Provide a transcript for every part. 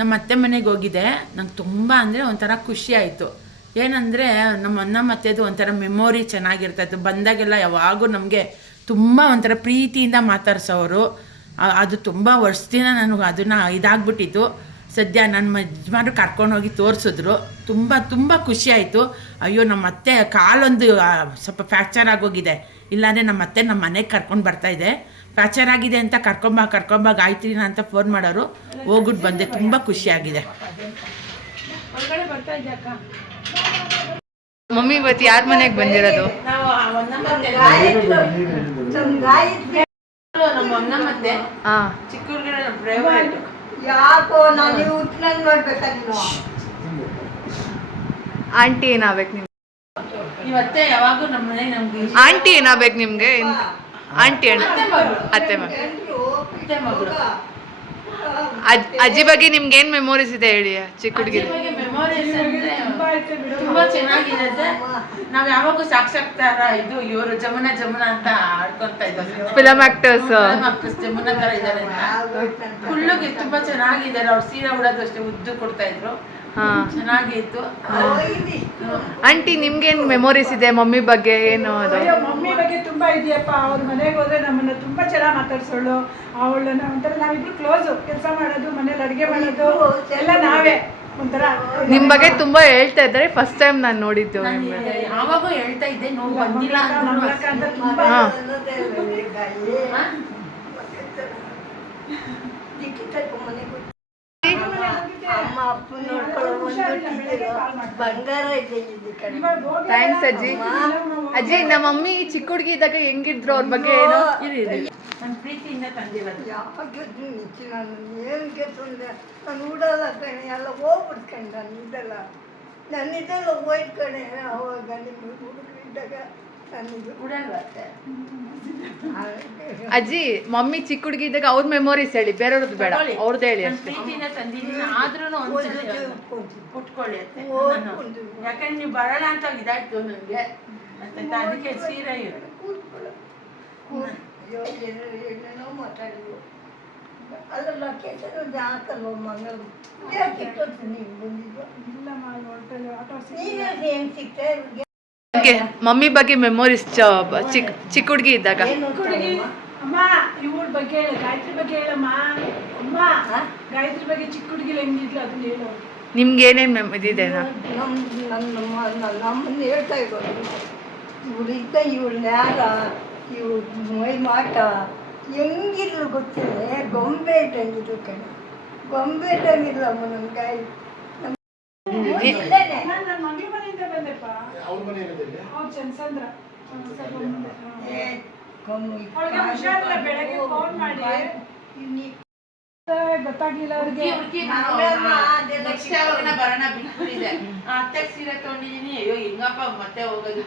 ನಮ್ಮ ಅತ್ತೆ ಮನೆಗೆ ಹೋಗಿದ್ದೆ. ನಂಗೆ ತುಂಬ ಅಂದರೆ ಒಂಥರ ಖುಷಿ ಆಯಿತು. ಏನಂದರೆ ನಮ್ಮ ಅಣ್ಣ ಮತ್ತೆದು ಒಂಥರ ಮೆಮೊರಿ ಚೆನ್ನಾಗಿರ್ತಾಯಿತ್ತು. ಬಂದಾಗೆಲ್ಲ ಯಾವಾಗೂ ನಮಗೆ ತುಂಬ ಒಂಥರ ಪ್ರೀತಿಯಿಂದ ಮಾತಾಡ್ಸೋರು. ಅದು ತುಂಬ ವರ್ಷದಿಂದ ನನಗೆ ಅದನ್ನು ಇದಾಗ್ಬಿಟ್ಟಿತ್ತು. ಸದ್ಯ ನನ್ನ ಯಜಮಾನ್ರು ಕರ್ಕೊಂಡೋಗಿ ತೋರಿಸಿದ್ರು. ತುಂಬ ತುಂಬ ಖುಷಿಯಾಯಿತು. ಅಯ್ಯೋ ನಮ್ಮ ಅತ್ತೆ ಕಾಲೊಂದು ಸ್ವಲ್ಪ ಫ್ರ್ಯಾಕ್ಚರ್ ಆಗೋಗಿದೆ, ಇಲ್ಲಾಂದರೆ ನಮ್ಮ ಅತ್ತೆ ನಮ್ಮ ಮನೆಗೆ ಕರ್ಕೊಂಡು ಬರ್ತಾಯಿದ್ದೆ. ಫ್ರ್ಯಾಕ್ಚರ್ ಆಗಿದೆ ಅಂತ ಕರ್ಕೊಂಬ ಗಾಯತ್ರಿನ ಅಂತ ಫೋನ್ ಮಾಡೋರು. ಹೋಗ್ಬಿಟ್ಟು ಬಂದೆ. ತುಂಬ ಖುಷಿಯಾಗಿದೆ. ಮಮ್ಮಿ ಇವತ್ತು ಯಾರ ಮನೆಗೆ ಬಂದಿರೋದು? ಆಂಟಿ ಏನಾಗ್ಬೇಕು ನಿಮ್ಗೆ? ಆಂಟಿ ಏನಾಗ್ಬೇಕು ನಿಮ್ಗೆ? ಆಂಟಿ ಅತ್ತೆ ಮಗಳು. ಅಜ್ಜಿ ಬಗ್ಗೆ ನಿಮ್ಗೆ ಏನ್ ಮೆಮೊರೀಸ್ ಇದೆ ಹೇಳಿ? ಚಿಕ್ಕ ಹುಡುಗಿ ಮೆಮೊರೀಸ್ ಅಂದ್ರೆ ತುಂಬಾ ಚೆನ್ನಾಗಿದೆ. ನಾವ್ ಯಾವಾಗೂ ಸಾಕ್ಷಾತ್ಕಾರ ಇದು ಇವರು ಜಮುನ ಅಂತ ಆಡ್ಕೊಂತ ಇದ್ದಾರೆ. ಫಿಲಮ್ ಆಕ್ಟರ್ಸ್ ಜಮುನ ತರ ಇದ್ದಾರೆ. ಫುಲ್ಗೆ ತುಂಬಾ ಚೆನ್ನಾಗಿದ್ದಾರೆ. ಅವ್ರು ಸೀರೆ ಉಡೋದು ಅಷ್ಟೇ ಉದ್ದು ಕೊಡ್ತಾ ಇದ್ರು. ಚೆನ್ನಾಗಿತ್ತು. ಆಂಟಿ ನಿಮ್ಗೇನ್ ಮೆಮೊರೀಸ್ ಇದೆ ಮಮ್ಮಿ ಬಗ್ಗೆ? ಏನು ಅದು? ಮಮ್ಮಿ ಬಗ್ಗೆ ತುಂಬಾ ಇದೆಯಪ್ಪ. ಅವ್ರ ಮನೆಗೆ ಹೋದ್ರೆ ನಮ್ಮನ್ನ ತುಂಬಾ ಚೆನ್ನಾಗಿ ಮಾತಾಡ್ಸೋಳು. ಅವಳನ್ನ ಒಂಥರ ನಾವಿಬ್ರು ಕ್ಲೋಸ್. ಕೆಲಸ ಮಾಡೋದು, ಮನೇಲಿ ಅಡುಗೆ ಮಾಡೋದು ಎಲ್ಲ ನಾವೇ. ಒಂಥರ ನಿಮ್ ಬಗ್ಗೆ ತುಂಬಾ ಹೇಳ್ತಾ ಇದ್ದಾರೆ. ಫಸ್ಟ್ ಟೈಮ್ ನಾನು ನೋಡಿದ್ದು. ಯಾವಾಗೂ ಹೇಳ್ತಾ ಇದ್ದೆ, ನೋವು ಬಂದಿಲ್ಲ ಅಂತ ತುಂಬಾ ಥ್ಯಾಂಕ್ಸ್ ಅಜ್ಜಿ. ಅಜ್ಜಿ ನಮ್ಮ ಮಮ್ಮಿ ಚಿಕ್ಕ ಹುಡುಗಿ ಇದ್ದಾಗ ಹೆಂಗಿದ್ರು ಅವ್ರ ಬಗ್ಗೆ ಏನು? ನನ್ನ ಪ್ರೀತಿಯಿಂದ ತಂದಿರೋದು. ನಾನು ಉಡಲ್ಲ ಕಣೆ, ಎಲ್ಲ ಹೋಗ್ಬಿಡ್ಕಂಡು ಇದೆಲ್ಲ ನನ್ನಿದೆಲ್ಲ ಹೋಯ್ತು ಕಣೆ. ಅವಾಗ ನಿಮ್ಮ ಹುಡುಗರಿದ್ದಾಗ ನನ್ನಿದು ಉಡಲ್ವತ್ತೆ. ಅಜ್ಜಿ ಮಮ್ಮಿ ಚಿಕ್ಕ ಹುಡುಗಿ ಇದ್ದಾಗ ಅವ್ರ ಮೆಮೊರೀಸ್ ಹೇಳಿ, ಬೇರೆಯವ್ರದ್ದು ಬೇಡ, ಅವ್ರದ್ದು ಹೇಳಿ ಅಷ್ಟೇ. ಪ್ರೀತಿಯಿಂದ ತಂದಿದ್ದೀನಿ. ಆದ್ರೂ ಉಟ್ಕೊಳ್ಳಿ ಅತ್ತೆ. ಯಾಕಂದ್ರೆ ನೀವು ಬರಲ್ಲ ಅಂತ ಇದಾಯ್ತು ನನಗೆ. ಅದಕ್ಕೆ ಸೀರೆ ಏನೇನೋ ಮಾತಾಡಿದ್ರು. ಅಲ್ಲ ಕೆಟ್ಟದ್ದು ಹಾಕಲ್ವ ಮಂಗಲ್ ಯಾಕೆ ನೀವು ಬಂದಿದ್ದು? ನೀವೇ ಏನು ಸಿಗ್ತಾ ಮಮ್ಮಿ ಬಗ್ಗೆ ಮೆಮೊರೀಸ್ ಚಿಕ್ಕ ಹುಡುಗಿ ಇದ್ದಾಗ? ಅಮ್ಮ ಇವಳ ಬಗ್ಗೆ ಹೇಳ, ಗಾಯತ್ರಿ ಬಗ್ಗೆ ಹೇಳಮ್ಮ. ಅಮ್ಮ ಗಾಯತ್ರಿ ಬಗ್ಗೆ ಚಿಕ್ಕ ಹುಡುಗಿ ಹೆಂಗಿದ್ಲು ಅದನ್ನ ಹೇಳು. ನಿಮ್ಗೆ ಏನೇನ್ ಇದಿದೆ? ನಮ್ಮನ್ನ ಹೇಳ್ತಾ ಇರೋದು ಇವಳಿದ್ದ ಇವಳು ನ್ಯಾರ ಇವಳು ಮೈ ಮಾಟ ಹೆಂಗಿರ್ಲು ಗೊತ್ತಿದೆ. ಗೊಂಬೆ ಇಟ್ಟಂಗಿದ್ರು ಕಣೆ, ಗೊಂಬೆ ಇಟ್ಟಂಗಿಲ್ಲ ಅಮ್ಮ ನನ್ನ ಗಾಯ. ನನ್ನ ಮಗಳ ಮನೆಯಿಂದ ಬಂದೆಪ್ಪ. ಅವ್ರು ಚಂದ್ಸಂದ್ರ ಹುಷಾರಿಲ್ಲ. ಬೆಳಗ್ಗೆ ಫೋನ್ ಮಾಡಿ ಗೊತ್ತಾಗ್ಲಿಲ್ಲ ಅವ್ರಿಗೆ. ಬರೋಣ ಬಿಟ್ಬಿಟ್ಟಿದೆ. ಅತ್ತೆ ಸೀರೆ ತಗೊಂಡಿದೀನಿ. ಅಯ್ಯೋ ಹಿಂಗಪ್ಪ ಮತ್ತೆ ಹೋಗೋದು.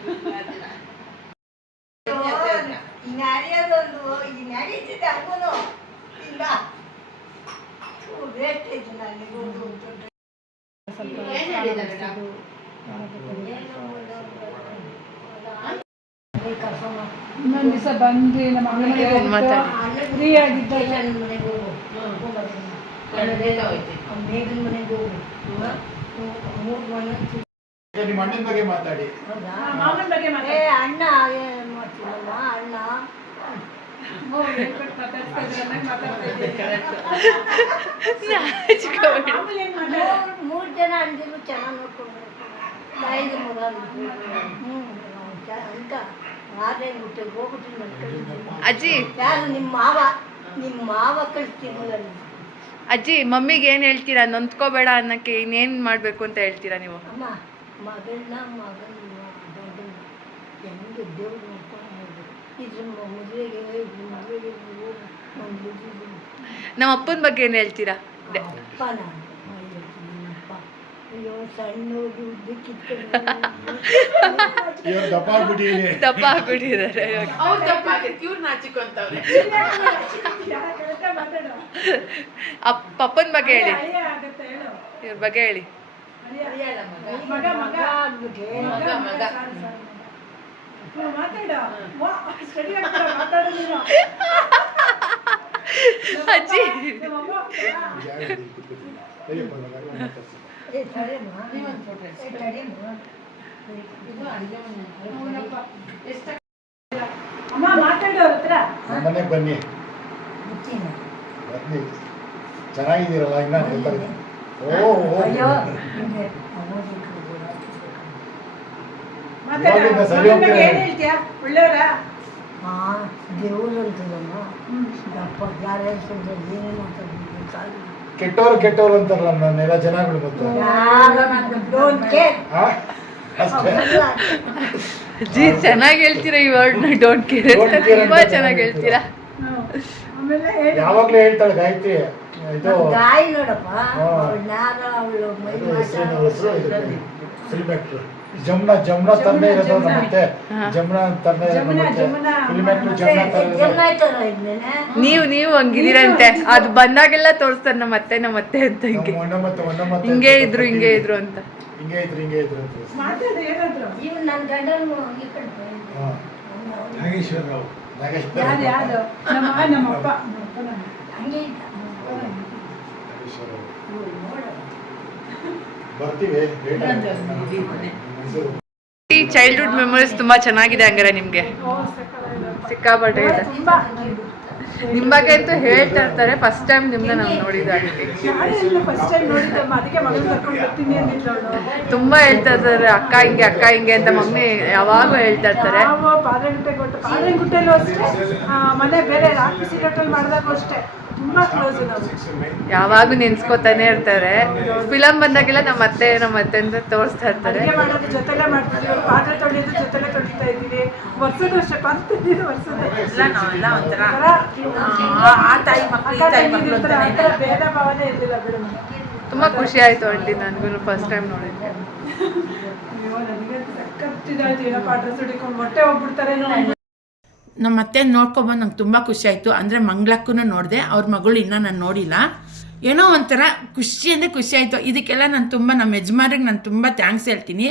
ನಡಿಯೋದೊಂದು ಈ ನಡೀತಿದೆ ಹಂಗೂ ಇಲ್ಲ ವೇಸ್ಟೇಜ್ ನನಗೆ. ಇನ್ನೊಂದು ದಿವಸ ಬಂದು ನಮ್ಮ ಮನೆಗೆ ಫ್ರೀ ಆಗಿದ್ದಾಗ ಮನೆಗೆ ಹೋಗು, ಮೇಘನ ಮನೆಗೆ ಹೋಗು. ನಿಮ್ಮ ಅಣ್ಣನ ಬಗ್ಗೆ ಮಾತಾಡಿ. ಮಾಮನ ಬಗ್ಗೆ ಅಣ್ಣ ಏನು ಮಾಡ್ತೀವಲ್ಲ ಅಣ್ಣ 3 ಜನ ಅಂದಿರು ಚೆನ್ನಾಗಿ ನೋಡ್ಕೊಂಡ್ಬೇಕು. 5 ಮಗ ಅಂತ ಆರೇನು ಬಿಟ್ಟು ಹೋಗ್ಬಿಟ್ಟು ಅಜ್ಜಿ ಯಾರು ನಿಮ್ಮ ಮಾವ ಕಳಿಸ್ತಿರಲಿಲ್ಲ. ಅಜ್ಜಿ ಮಮ್ಮಿಗೆ ಏನು ಹೇಳ್ತೀರಾ? ನೊಂದ್ಕೋಬೇಡ ಅನ್ನಕ್ಕೆ ಇನ್ನೇನು ಮಾಡಬೇಕು ಅಂತ ಹೇಳ್ತೀರಾ ನೀವು? ಅಮ್ಮ ಮಗಳನ್ನ ದೊಡ್ಡ ಹೆಂಗೆ ದೇವ್ರು ನೋಡ್ಕೊಂಡು ಇದ್ರ ಮದುವೆಗೆ ನಮ್ಮ ಅಪ್ಪನ ಬಗ್ಗೆ ಏನು ಹೇಳ್ತೀರಾ? ಅಪ್ಪ ನಾನು ಅಪ್ಪ ಅಯ್ಯೋ ಸಣ್ಣ ಉದ್ದಕ್ಕಿತ್ತು ದಪ್ಪ ಆಗ್ಬಿಟ್ಟಿದ್ದಾರೆ. ಪಪ್ಪನ ಬಗ್ಗೆ ಹೇಳಿ, ಇವ್ರ ಬಗ್ಗೆ ಹೇಳಿ. ಅಜ್ಜಿ ಏ ತಡೆಯಮ್ಮ. ಏ ತಡೆಯಮ್ಮ. ಅಮ್ಮ ಮಾತಾಡು ಅವ್ರ ಹತ್ರ. ನಮ್ಮ ಮನೆಗೆ ಬನ್ನಿ ಬರ್ತೀನಿ. ಬನ್ನಿ ಚೆನ್ನಾಗಿದ್ದೀರಲ್ಲ ಇನ್ನ ಗೊತ್ತಾಗಿದೆ. ಅಯ್ಯೋ ಓ ಹಿಂಗೆ ಅಮ್ಮೋದಿಕ್ಕೆ ಹೋಗೋಣ. ಮಾತಾಡು. ಇವಾಗಿಂದ ಸರಿ ಮಗನ್ ಬಗ್ಗೆ ಹೋಗ್ತೀರಾ? ಏನ್ ಹೇಳ್ತೀಯಾ? ಒಳ್ಳೆಯವ್ರಾ? ದೇವರು ಅಂತದಮ್ಮ ದಪ್ಪ ಗ್ಯಾರೇಜ್ ಏನೇ ಮಾತಾಡ್ಬೇಕು ಕೆಟ್ಟವ್ರು ಅಂತಾರಲ್ಲ ನನ್ನೆಲ್ಲ ಜನಗಳು ಗೊತ್ತು. Don't care. ಆ? ಅಷ್ಟೇ. ಅಜ್ಜಿ ಚೆನ್ನಾಗಿ ಹೇಳ್ತೀರಾ ಈ ವರ್ಡ್ನ ಡೋಂಟ್ ಕೇರ್ Don't care ತುಂಬಾ ಅಂತ ಚೆನ್ನಾಗಿ ಹೇಳ್ತೀರಾ. ಆಮೇಲೆ ಹೇಳು. ಯಾವಾಗ್ಲೂ ಹೇಳ್ತಾಳೆ ಗಾಯತ್ರಿ ಇದು ಗಾಯಿ ನೋಡಪ್ಪ ಹಾ. ಅವಳು ನ್ಯಾರ ಅವಳು ಮೈ ಅದು ಮಾಟ ಹೆಸರೇನು ಹೆಸರು ಫಿಲ್ಮ್ ಆಕ್ಟರ್ ಜಮ್ನಾ ತರನೇ ಇರೋದು ನಮ್ಮ ಮತ್ತೆ ಜಮ್ನಾ ತರನೇ ಜಮುನಾ. ಫಿಲ್ಮ್ ಆಕ್ಟರ್ ಜಮ್ನಾ ತರ ಜಮ್ನಾಯ್ತಲ್ಲ ಇದ್ನೇನೆ ನೀವು ಹಂಗಿದ್ದೀರಂತೆ ಅದು ಬಂದಾಗೆಲ್ಲ ತೋರಿಸ್ತಾರೆ ನಮ್ಮ ಅತ್ತೆ ಅಂತ ಹಿಂಗೆ ಹಿಂಗೆ ಇದ್ರು ಅಂತ. ಹಿಂಗೆ ಇದ್ರು ಅಂತ ಮಾತಾಡು ಏನಾದ್ರು. ಇವ್ ನನ್ನ ಗಂಡನು ಈ ಕಡೆ ಹಾ. ನಾಗೇಶ್ವರ ರಾವ್ ಯಾರು ನಮ್ಮಪ್ಪ ಹಂಗೆ ಇದ್ದ. ನಾಗೇಶ್ವರ ರಾವ್. ಇವ್ಳು ನೋಡು. ಬರ್ತೀವಿ ಮೈಸೂರು ಈ ಚೈಲ್ಡ್ಹುಡ್ ಮೆಮೊರೀಸ್ ತುಂಬಾ ಚೆನ್ನಾಗಿದೆ ಹಂಗಾರೆ ನಿಮ್ಗೆ ಸಿಕ್ಕಾಪಟ್ಟೆ ಇದೆ. ತುಂಬಾ ನಿಮ್ಮ ಬಗ್ಗೆ ಅಂತೂ ಹೇಳ್ತಾ ಇರ್ತಾರೆ. ಫಸ್ಟ್ ಟೈಮ್ ನಿಮ್ಮನ್ನ ನಾವು ನೋಡಿದ್ದು ಅದಕ್ಕೆ ನಾಳೆಲ್ಲ ಫಸ್ಟ್ ಟೈಮ್ ನೋಡಿದ್ದಮ್ಮ, ಅದಕ್ಕೆ ಮಗಳು ಕರ್ಕೊಂಡು ಬರ್ತೀನಿ ಅಂದಿದ್ರು ಅವಳು. ತುಂಬಾ ಹೇಳ್ತಾ ಇರ್ತಾರೆ ಅಕ್ಕ ಹಿಂಗೆ ಅಂತ ಮಮ್ಮಿ ಯಾವಾಗೂ ಹೇಳ್ತಾ ಇರ್ತಾರೆ. ನಾವು ಪಾದರಗುಟ್ಟೆಲ್ಲೂ ಅಷ್ಟೇ, ಮನೆ ಬೇರೆ ರಾಕ್ಷಸಿ ಹೋಟೆಲ್ ಮಾಡಿದಾಗೂ ಅಷ್ಟೇ ತುಂಬಾ ಕ್ಲೋಸ್ ನಾವು. ಯಾವಾಗೂ ನೆನ್ಸ್ಕೊತಾನೆ ಇರ್ತಾರೆ. ಫಿಲಮ್ ಬಂದಾಗೆಲ್ಲ ನಮ್ಮ ಅತ್ತೆ ಅಂತ ತೋರಿಸ್ತಾ ಇರ್ತಾರೆ. ಅಡುಗೆ ಮಾಡೋದು ಜೊತೆಲೇ ಮಾಡ್ತೀವಿ, ಪಾತ್ರೆ ತೊಳೆಯೋದು ಜೊತೆಲೇ ತೊಳಿತಾ ಇದ್ದೀವಿ. ವರ್ಷದೂ ಅಷ್ಟೇ ಪಾತ್ರೆ ತೊಳೆಯೋದು ವರ್ಷದ ನಾವೆಲ್ಲ ಒಂಥರ ಆ ತಾಯಿ ಮಕ್ಕಳು ಭೇದ ಭಾವನೆ ಇರಲಿಲ್ಲ ಬಿಡು. ತುಂಬಾ ಖುಷಿ ಆಯ್ತು ಆಂಟಿ ನನಗೂ ಫಸ್ಟ್ ಟೈಮ್ ನೋಡಿದ್ದೆ. ಅಯ್ಯೋ ನನಗೆ ಸಕ್ಕತ್ತಿದಾಯ್ತು. ಏನಪ್ಪ ಅಡ್ರೆಸ್ ಹಿಡಿಕೊಂಡು ಮೊಟ್ಟೆ ಹೋಗ್ಬಿಡ್ತಾರೇನೋ. ನಮ್ಮ ಅತ್ತೆ ನೋಡ್ಕೊಬಂದು ನಂಗೆ ತುಂಬ ಖುಷಿ ಆಯಿತು. ಅಂದರೆ ಮಂಗಳಕ್ಕೂ ನೋಡಿದೆ, ಅವ್ರ ಮಗಳು ಇನ್ನೂ ನಾನು ನೋಡಿಲ್ಲ. ಏನೋ ಒಂಥರ ಖುಷಿ ಅಂದರೆ ಖುಷಿ ಆಯಿತು. ಇದಕ್ಕೆಲ್ಲ ನಾನು ತುಂಬ ನಮ್ಮ ಯಜಮಾನ್ರಿಗೆ ನಾನು ತುಂಬ ಥ್ಯಾಂಕ್ಸ್ ಹೇಳ್ತೀನಿ.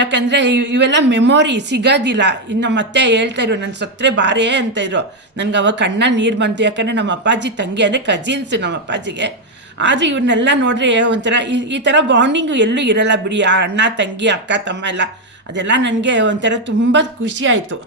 ಯಾಕಂದರೆ ಇವೆಲ್ಲ ಮೆಮೊರಿ ಸಿಗೋದಿಲ್ಲ. ಇನ್ನು ನಮ್ಮ ಅತ್ತೆ ಹೇಳ್ತಾಯಿದ್ರು ನಾನು ಸತ್ತರೆ ಬಾರೇ ಅಂತಾಯಿದ್ರು. ನನಗೆ ಅವಾಗ ಕಣ್ಣಲ್ಲಿ ನೀರು ಬಂತು. ಯಾಕಂದರೆ ನಮ್ಮ ಅಪ್ಪಾಜಿ ತಂಗಿ ಅಂದರೆ ಕಜಿನ್ಸು ನಮ್ಮ ಅಪ್ಪಾಜಿಗೆ. ಆದರೆ ಇವ್ರನ್ನೆಲ್ಲ ನೋಡ್ರೆ ಒಂಥರ ಈ ಥರ ಬಾಂಡಿಂಗು ಎಲ್ಲೂ ಇರೋಲ್ಲ ಬಿಡಿ. ಆ ಅಣ್ಣ ತಂಗಿ ಅಕ್ಕ ತಮ್ಮ ಎಲ್ಲ ಅದೆಲ್ಲ ನನಗೆ ಒಂಥರ ತುಂಬ ಖುಷಿ ಆಯಿತು.